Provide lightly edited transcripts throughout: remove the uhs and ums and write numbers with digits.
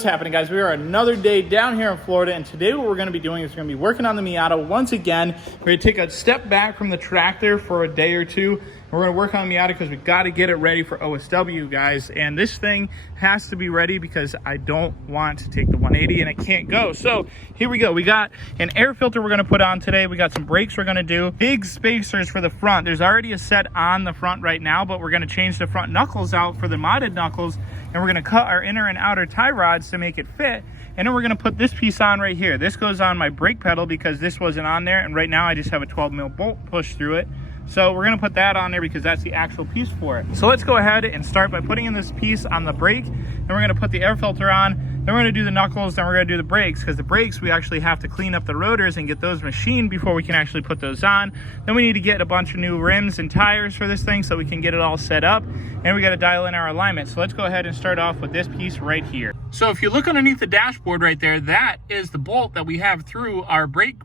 What's happening, guys? We are another day down here in Florida, and today what we're going to be doing is we're going to be working on the Miata once again. We're going to take a step back from the tractor for a day or two. We're going to work on the Miata because we got to get it ready for OSW, guys. And this thing has to be ready because I don't want to take the 180 and it can't go. So here we go. We got an air filter we're going to put on today. We got some brakes we're going to do. Big spacers for the front. There's already a set on the front right now, but we're going to change the front knuckles out for the modded knuckles. And we're going to cut our inner and outer tie rods to make it fit. And then we're going to put this piece on right here. This goes on my brake pedal because this wasn't on there. And right now I just have a 12mm bolt pushed through it. So we're going to put that on there because that's the actual piece for it. So let's go ahead and start by putting in this piece on the brake. Then we're going to put the air filter on. Then we're going to do the knuckles. Then we're going to do the brakes, because the brakes, we actually have to clean up the rotors and get those machined before we can actually put those on. Then we need to get a bunch of new rims and tires for this thing so we can get it all set up. And we got to dial in our alignment. So let's go ahead and start off with this piece right here. So if you look underneath the dashboard right there, that is the bolt that we have through our brake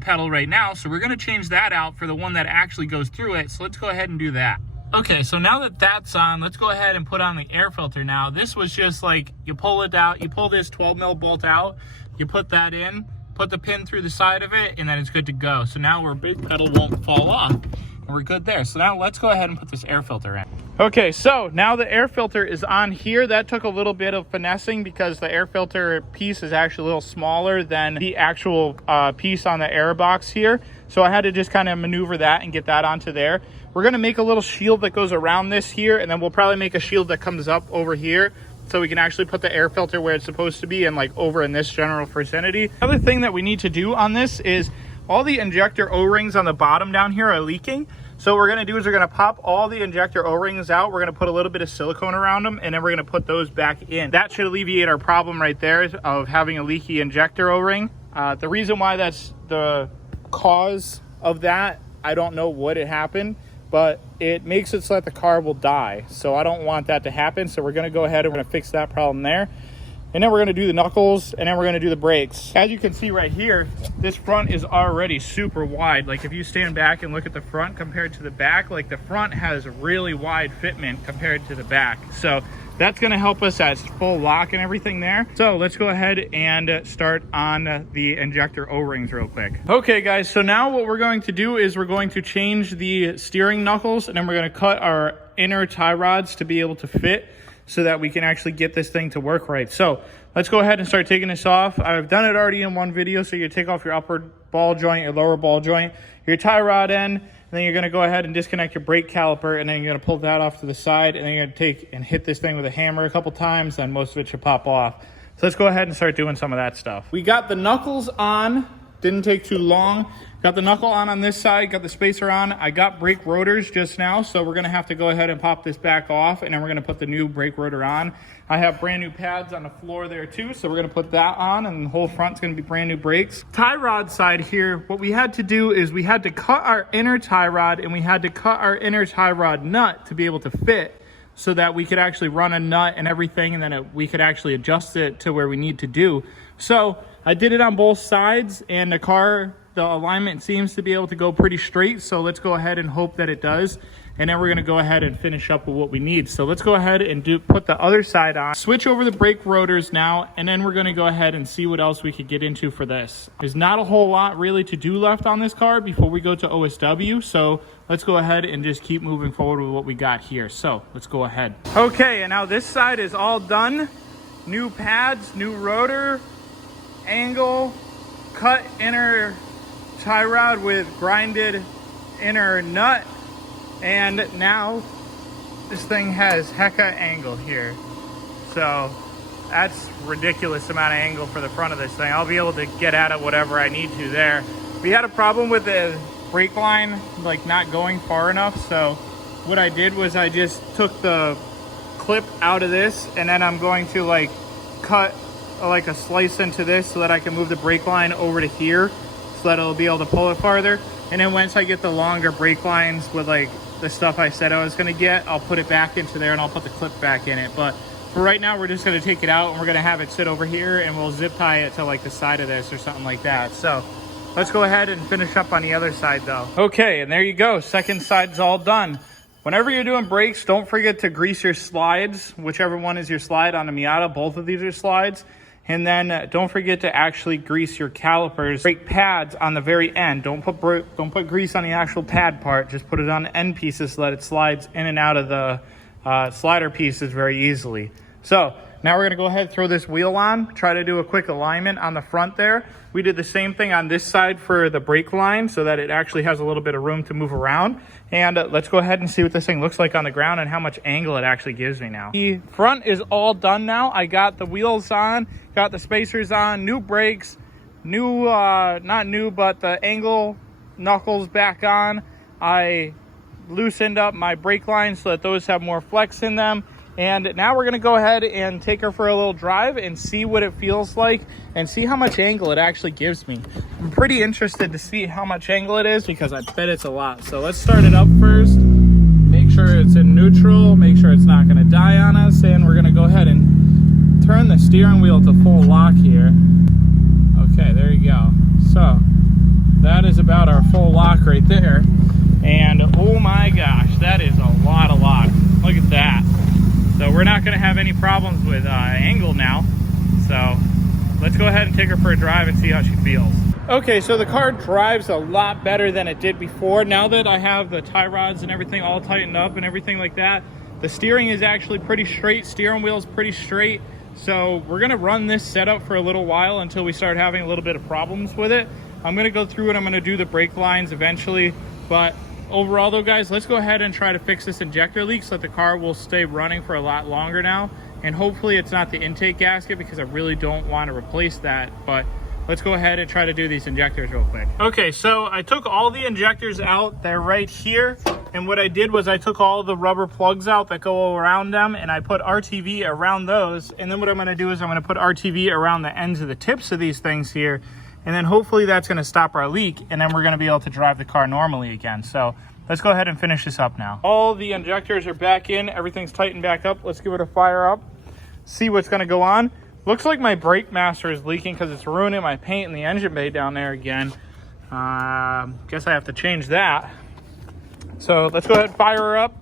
pedal right now. So we're going to change that out for the one that actually goes through it. So let's go ahead and do that. Okay, so now that that's on, let's go ahead and put on the air filter now. This was just like, you pull it out, you pull this 12mm bolt out, you put that in, put the pin through the side of it, and then it's good to go. So now our brake pedal won't fall off, and we're good there. So now let's go ahead and put this air filter in. Okay, so now the air filter is on here. That took a little bit of finessing because the air filter piece is actually a little smaller than the actual piece on the air box here. So I had to just kind of maneuver that and get that onto there. We're going to make a little shield that goes around this here, and then we'll probably make a shield that comes up over here so we can actually put the air filter where it's supposed to be and like over in this general vicinity. Another thing that we need to do on this is all the injector O-rings on the bottom down here are leaking. So what we're going to do is we're going to pop all the injector O-rings out. We're going to put a little bit of silicone around them, and then we're going to put those back in. That should alleviate our problem right there of having a leaky injector O-ring. The reason why that's the cause of that, I don't know what it happened, but it makes it so that the car will die. So I don't want that to happen. So we're going to go ahead and we're going to fix that problem there. And then we're going to do the knuckles, and then we're going to do the brakes. As you can see right here, this front is already super wide. Like if you stand back and look at the front compared to the back, like the front has really wide fitment compared to the back. So that's going to help us at full lock and everything there. So let's go ahead and start on the injector O-rings real quick. Okay, guys, so now what we're going to do is we're going to change the steering knuckles, and then we're going to cut our inner tie rods to be able to fit so that we can actually get this thing to work right. So let's go ahead and start taking this off. I've done it already in one video. So you take off your upper ball joint, your lower ball joint, your tie rod end, and then you're going to go ahead and disconnect your brake caliper, and then you're going to pull that off to the side, and then you're going to take and hit this thing with a hammer a couple times, and most of it should pop off. So let's go ahead and start doing some of that stuff. We got the knuckles on. Didn't take too long. Got the knuckle on this side, got the spacer on. I got brake rotors just now, so we're gonna have to go ahead and pop this back off, and then we're gonna put the new brake rotor on. I have brand new pads on the floor there too, so we're gonna put that on, and the whole front's gonna be brand new brakes. Tie rod side here, what we had to do is we had to cut our inner tie rod, and we had to cut our inner tie rod nut to be able to fit, so that we could actually run a nut and everything, and then we could actually adjust it to where we need to do. So I did it on both sides, and the alignment seems to be able to go pretty straight. So let's go ahead and hope that it does. And then we're gonna go ahead and finish up with what we need. So let's go ahead and put the other side on. Switch over the brake rotors now, and then we're gonna go ahead and see what else we could get into for this. There's not a whole lot really to do left on this car before we go to OSW. So let's go ahead and just keep moving forward with what we got here. So let's go ahead. Okay, and now this side is all done. New pads, new rotor, angle, cut inner tie rod with grinded inner nut, and now this thing has Heka angle here. So that's ridiculous amount of angle for the front of this thing. I'll be able to get at it whatever I need to there. We had a problem with the brake line like not going far enough, so what I did was I just took the clip out of this, and then I'm going to like cut like a slice into this so that I can move the brake line over to here so that it'll be able to pull it farther. And then once I get the longer brake lines with like the stuff I said I was going to get, I'll put it back into there and I'll put the clip back in it. But for right now, we're just going to take it out, and we're going to have it sit over here, and we'll zip tie it to like the side of this or something like that. So let's go ahead and finish up on the other side though. Okay, and there you go. Second side's all done. Whenever you're doing brakes, don't forget to grease your slides, whichever one is your slide on the Miata. Both of these are slides. And then don't forget to actually grease your calipers, brake pads on the very end. Don't put grease on the actual pad part. Just put it on the end pieces so that it slides in and out of the slider pieces very easily. So now we're gonna go ahead and throw this wheel on, try to do a quick alignment on the front there. We did the same thing on this side for the brake line so that it actually has a little bit of room to move around. And let's go ahead and see what this thing looks like on the ground and how much angle it actually gives me now. The front is all done now. I got the wheels on, got the spacers on, new brakes, new, not new, but the angle knuckles back on. I loosened up my brake lines so that those have more flex in them. And now we're gonna go ahead and take her for a little drive and see what it feels like and see how much angle it actually gives me. I'm pretty interested to see how much angle it is because I bet it's a lot. So let's start it up first. Make sure it's in neutral, make sure it's not gonna die on us. And we're gonna go ahead and turn the steering wheel to full lock here. Okay, there you go. So that is about our full lock right there. And oh my gosh, that is a lot of lock. Look at that. So we're not gonna have any problems with angle now. So let's go ahead and take her for a drive and see how she feels. Okay, so the car drives a lot better than it did before. Now that I have the tie rods and everything all tightened up and everything like that, the steering is actually pretty straight. Steering wheel is pretty straight. So we're gonna run this setup for a little while until we start having a little bit of problems with it. I'm gonna go through and I'm gonna do the brake lines eventually, but overall though, guys, let's go ahead and try to fix this injector leak so that the car will stay running for a lot longer now. And hopefully it's not the intake gasket because I really don't want to replace that. But let's go ahead and try to do these injectors real quick. Okay, so I took all the injectors out. They're right here. And what I did was I took all the rubber plugs out that go around them and I put RTV around those. And then what I'm going to do is I'm going to put RTV around the ends of the tips of these things here. And then hopefully that's gonna stop our leak and then we're gonna be able to drive the car normally again. So let's go ahead and finish this up now. All the injectors are back in, everything's tightened back up. Let's give it a fire up, see what's gonna go on. Looks like my brake master is leaking because it's ruining my paint in the engine bay down there again. Guess I have to change that. So let's go ahead and fire her up,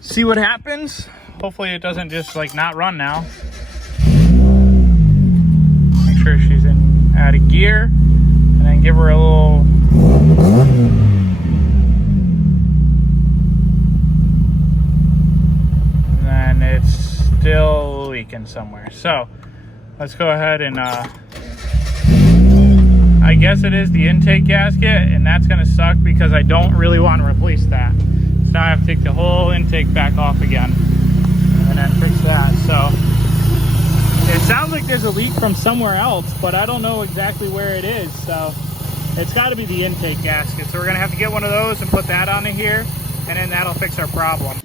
see what happens. Hopefully it doesn't just like not run now. Make sure she's out of gear and then give her a little and then it's still leaking somewhere. So let's go ahead and I guess it is the intake gasket, and that's gonna suck because I don't really want to replace that. So now I have to take the whole intake back off again and then fix that. So it sounds like there's a leak from somewhere else, but I don't know exactly where it is. So it's got to be the intake gasket. So we're going to have to get one of those and put that onto here, and then that'll fix our problem.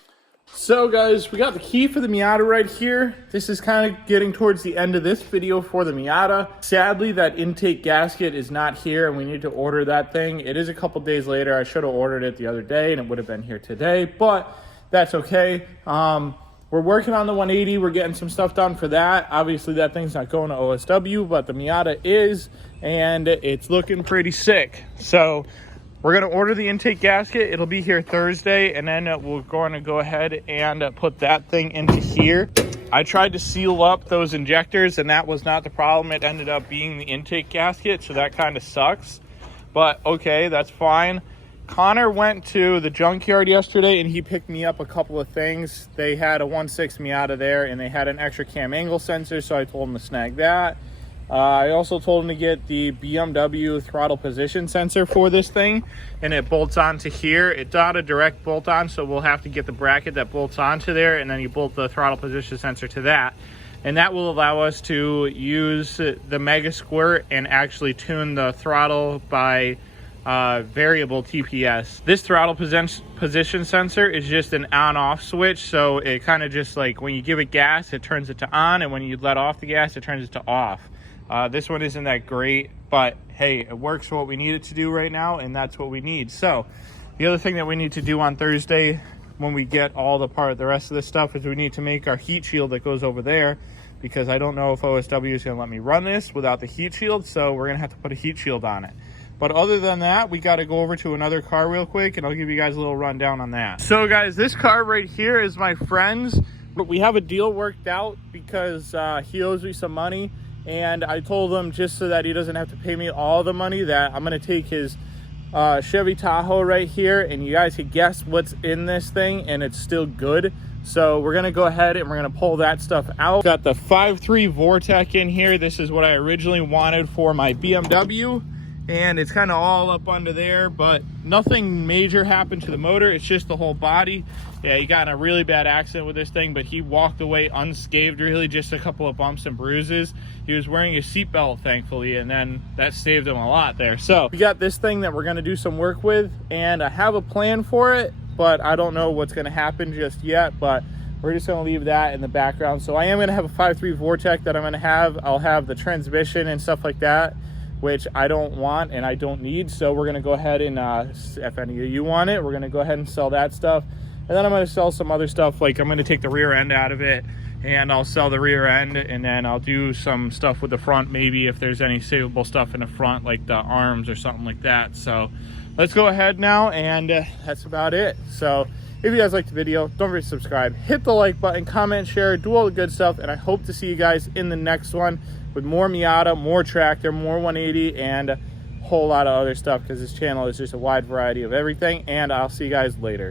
So guys, we got the key for the Miata right here. This is kind of getting towards the end of this video for the Miata. Sadly, that intake gasket is not here and we need to order that thing. It is a couple days later. I should have ordered it the other day and it would have been here today, but that's okay. We're working on the 180. We're getting some stuff done for that. Obviously, that thing's not going to OSW, but the Miata is, and it's looking pretty sick. So we're going to order the intake gasket. It'll be here Thursday, and then we're going to go ahead and put that thing into here. I tried to seal up those injectors, and that was not the problem. It ended up being the intake gasket, so that kind of sucks. But okay, that's fine. Connor went to the junkyard yesterday and he picked me up a couple of things. They had a 1.6 Miata there and they had an extra cam angle sensor, so I told him to snag that. I also told him to get the BMW throttle position sensor for this thing, and it bolts onto here. It's not a direct bolt on, so we'll have to get the bracket that bolts onto there, and then you bolt the throttle position sensor to that. And that will allow us to use the Mega Squirt and actually tune the throttle by variable TPS. This throttle position sensor is just an on-off switch, so it kind of just like when you give it gas, it turns it to on, and when you let off the gas, it turns it to off. This one isn't that great, but hey, it works for what we need it to do right now, and that's what we need. So the other thing that we need to do on Thursday when we get all the rest of this stuff is we need to make our heat shield that goes over there, because I don't know if OSW is going to let me run this without the heat shield, so we're going to have to put a heat shield on it. But other than that, we got to go over to another car real quick, and I'll give you guys a little rundown on that. So guys, this car right here is my friend's. But we have a deal worked out because he owes me some money, and I told him, just so that he doesn't have to pay me all the money, that I'm going to take his Chevy Tahoe right here, and you guys can guess what's in this thing, and it's still good. So we're going to go ahead and we're going to pull that stuff out. Got the 5.3 Vortec in here. This is what I originally wanted for my BMW, and it's kind of all up under there, but nothing major happened to the motor. It's just the whole body. Yeah, he got in a really bad accident with this thing, but he walked away unscathed, really, just a couple of bumps and bruises. He was wearing his seatbelt, thankfully, and then that saved him a lot there. So we got this thing that we're going to do some work with, and I have a plan for it, but I don't know what's going to happen just yet. But we're just going to leave that in the background. So I am going to have a 5.3 Vortec that I'm going to have. I'll have the transmission and stuff like that, which I don't want and I don't need. So we're going to go ahead and, if any of you want it, we're going to go ahead and sell that stuff. And then I'm going to sell some other stuff, like I'm going to take the rear end out of it, and I'll sell the rear end, and then I'll do some stuff with the front, maybe if there's any savable stuff in the front, like the arms or something like that. So let's go ahead now, and that's about it. So if you guys liked the video, don't forget to subscribe, hit the like button, comment, share, do all the good stuff, and I hope to see you guys in the next one with more Miata, more tractor, more 180, and a whole lot of other stuff, because this channel is just a wide variety of everything. And I'll see you guys later.